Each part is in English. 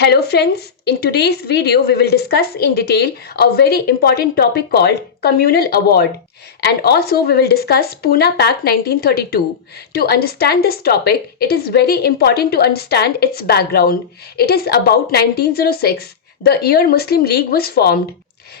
Hello friends, in today's video we will discuss in detail a very important topic called Communal Award, and also we will discuss Poona Pact 1932. To understand this topic, it is very important to understand its background. It is about 1906, the year Muslim League was formed.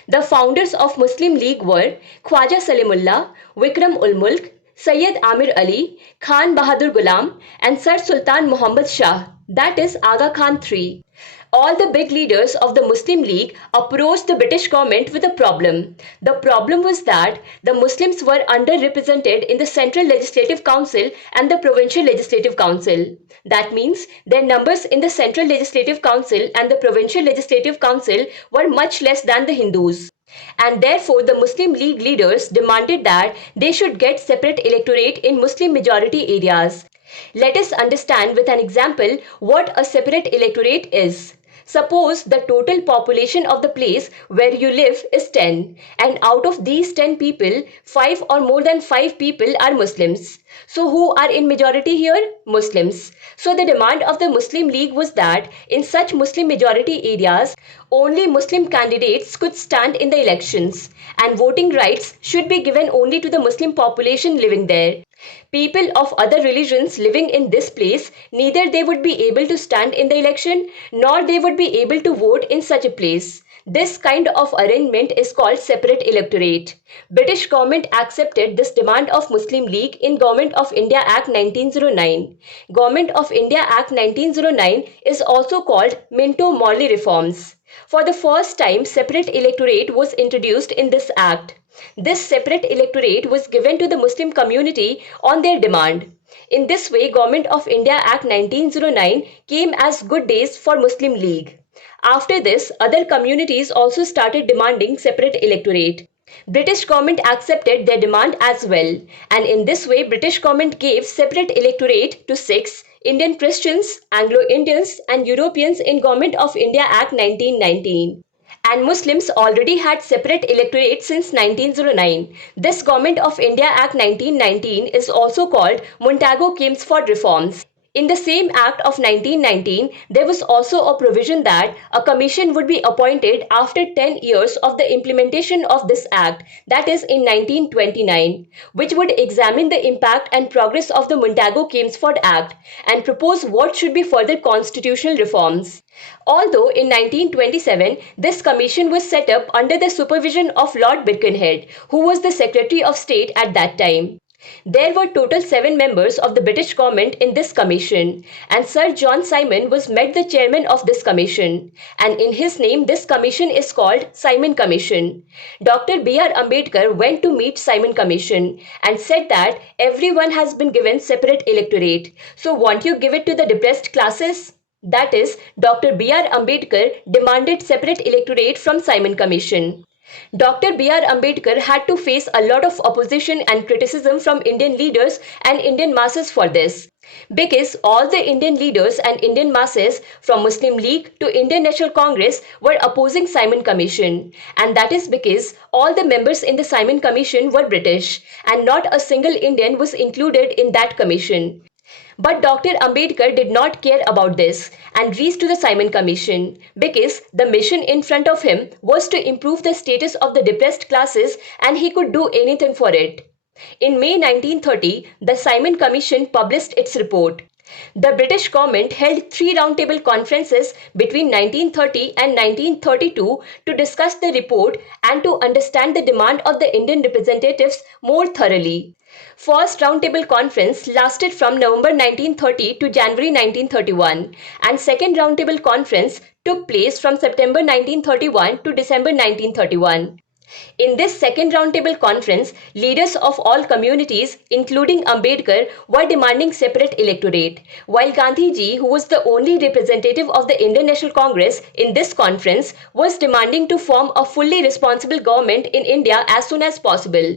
The founders of Muslim League were Khwaja Salimullah, Vikram ul Mulk, Sayyid Amir Ali, Khan Bahadur Ghulam, and Sir Sultan Muhammad Shah, that is Aga Khan III. All the big leaders of the Muslim League approached the British government with a problem. The problem was that the Muslims were underrepresented in the Central Legislative Council and the Provincial Legislative Council. That means their numbers in the Central Legislative Council and the Provincial Legislative Council were much less than the Hindus. And therefore the Muslim League leaders demanded that they should get separate electorate in Muslim majority areas. Let us understand with an example what a separate electorate is. Suppose the total population of the place where you live is 10, and out of these 10 people, 5 or more than 5 people are Muslims. So who are in majority here? Muslims. So the demand of the Muslim League was that in such Muslim majority areas, only Muslim candidates could stand in the elections, and voting rights should be given only to the Muslim population living there. People of other religions living in this place, neither they would be able to stand in the election, nor they would be able to vote in such a place. This kind of arrangement is called separate electorate. British government accepted this demand of Muslim League in Government of India Act 1909. Government of India Act 1909 is also called Minto-Morley reforms. For the first time, separate electorate was introduced in this act. This separate electorate was given to the Muslim community on their demand. In this way, Government of India Act 1909 came as good days for Muslim League. After this, other communities also started demanding separate electorate. British government accepted their demand as well, and in this way British government gave separate electorate to Sikhs, Indian Christians, Anglo-Indians and Europeans in Government of India Act 1919. And Muslims already had separate electorate since 1909. This Government of India Act 1919 is also called Montagu-Chelmsford Reforms. In the same Act of 1919, there was also a provision that a commission would be appointed after 10 years of the implementation of this Act, that is in 1929, which would examine the impact and progress of the Montagu-Chelmsford Act and propose what should be further constitutional reforms. Although in 1927, this commission was set up under the supervision of Lord Birkenhead, who was the Secretary of State at that time. There were total 7 members of the British government in this commission, and Sir John Simon was made the chairman of this commission, and in his name this commission is called Simon Commission. Dr. B.R. Ambedkar went to meet Simon Commission and said that everyone has been given separate electorate, so won't you give it to the depressed classes? That is, Dr. B.R. Ambedkar demanded separate electorate from Simon Commission. Dr. B.R. Ambedkar had to face a lot of opposition and criticism from Indian leaders and Indian masses for this, because all the Indian leaders and Indian masses from Muslim League to Indian National Congress were opposing Simon Commission, and that is because all the members in the Simon Commission were British and not a single Indian was included in that commission. But Dr. Ambedkar did not care about this and reached to the Simon Commission because the mission in front of him was to improve the status of the depressed classes, and he could do anything for it. In May 1930, the Simon Commission published its report. The British government held 3 roundtable conferences between 1930 and 1932 to discuss the report and to understand the demand of the Indian representatives more thoroughly. First roundtable conference lasted from November 1930 to January 1931, and second roundtable conference took place from September 1931 to December 1931. In this second roundtable conference, leaders of all communities, including Ambedkar, were demanding separate electorate, while Gandhiji, who was the only representative of the Indian National Congress in this conference, was demanding to form a fully responsible government in India as soon as possible.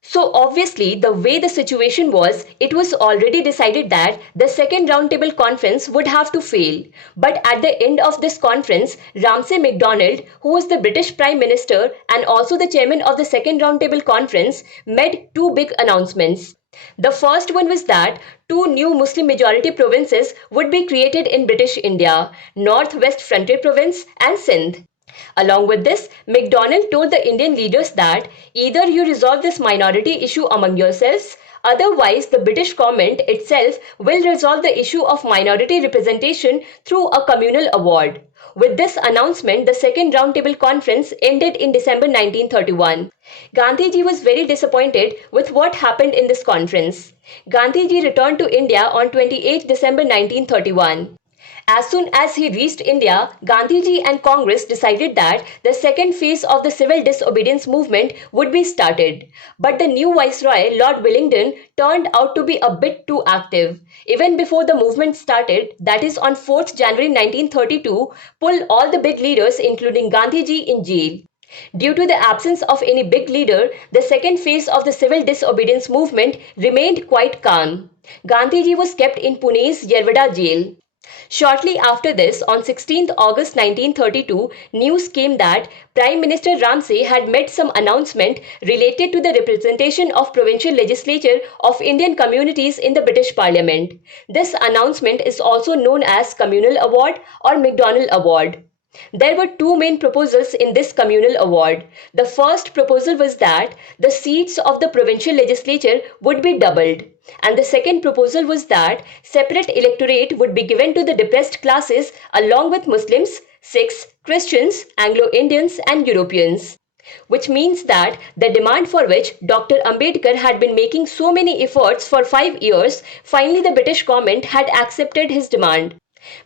So obviously, the way the situation was, it was already decided that the second roundtable conference would have to fail. But at the end of this conference, Ramsay MacDonald, who was the British Prime Minister and also the chairman of the second roundtable conference, made 2 big announcements. The first one was that two new Muslim majority provinces would be created in British India, Northwest Frontier Province and Sindh. Along with this, MacDonald told the Indian leaders that either you resolve this minority issue among yourselves, otherwise the British government itself will resolve the issue of minority representation through a communal award. With this announcement, the second roundtable conference ended in December 1931. Gandhiji was very disappointed with what happened in this conference. Gandhiji returned to India on 28 December 1931. As soon as he reached India, Gandhiji and Congress decided that the second phase of the civil disobedience movement would be started. But the new Viceroy, Lord Wellington, turned out to be a bit too active. Even before the movement started, that is on 4th January 1932, pulled all the big leaders including Gandhiji in jail. Due to the absence of any big leader, the second phase of the civil disobedience movement remained quite calm. Gandhiji was kept in Pune's Yerwada jail. Shortly after this, on 16th August 1932, news came that Prime Minister Ramsay had made some announcement related to the representation of provincial legislature of Indian communities in the British Parliament. This announcement is also known as Communal Award or MacDonald Award. There were two main proposals in this communal award. The first proposal was that the seats of the provincial legislature would be doubled. And the second proposal was that separate electorate would be given to the depressed classes along with Muslims, Sikhs, Christians, Anglo-Indians and Europeans. Which means that the demand for which Dr. Ambedkar had been making so many efforts for 5 years, finally the British government had accepted his demand.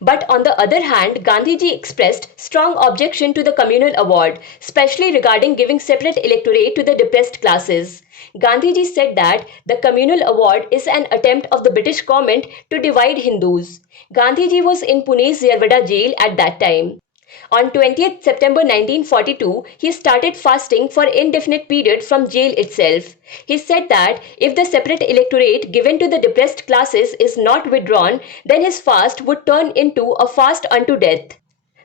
But on the other hand, Gandhiji expressed strong objection to the communal award, especially regarding giving separate electorate to the depressed classes. Gandhiji said that the communal award is an attempt of the British government to divide Hindus. Gandhiji was in Pune's Yerwada jail at that time. On 20th September 1942, he started fasting for indefinite period from jail itself. He said that if the separate electorate given to the depressed classes is not withdrawn, then his fast would turn into a fast unto death.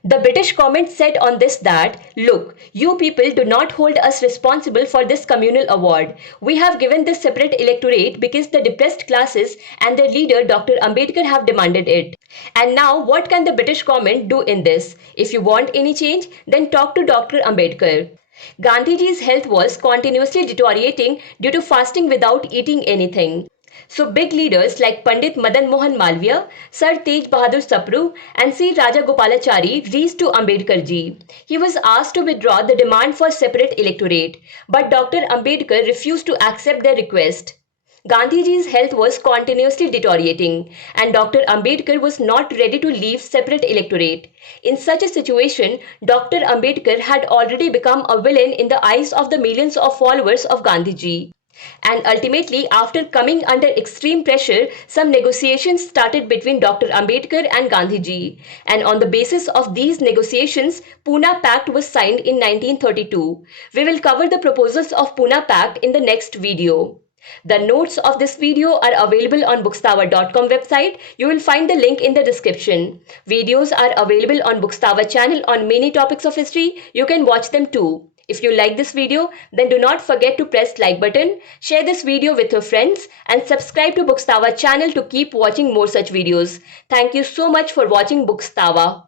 The British government said on this that, look, you people do not hold us responsible for this communal award. We have given this separate electorate because the depressed classes and their leader Dr. Ambedkar have demanded it. And now what can the British government do in this? If you want any change, then talk to Dr. Ambedkar. Gandhiji's health was continuously deteriorating due to fasting without eating anything. So big leaders like Pandit Madan Mohan Malviya, Sir Tej Bahadur Sapru and C. Rajagopalachari reached to Ambedkar ji. He was asked to withdraw the demand for separate electorate, but Dr. Ambedkar refused to accept their request. Gandhiji's health was continuously deteriorating and Dr. Ambedkar was not ready to leave separate electorate. In such a situation, Dr. Ambedkar had already become a villain in the eyes of the millions of followers of Gandhiji. And ultimately, after coming under extreme pressure, some negotiations started between Dr. Ambedkar and Gandhiji. And on the basis of these negotiations, Poona Pact was signed in 1932. We will cover the proposals of Poona Pact in the next video. The notes of this video are available on bookstawa.com website. You will find the link in the description. Videos are available on Bookstawa channel on many topics of history. You can watch them too. If you like this video, then do not forget to press like button, share this video with your friends and subscribe to Bookstawa channel to keep watching more such videos. Thank you so much for watching Bookstawa.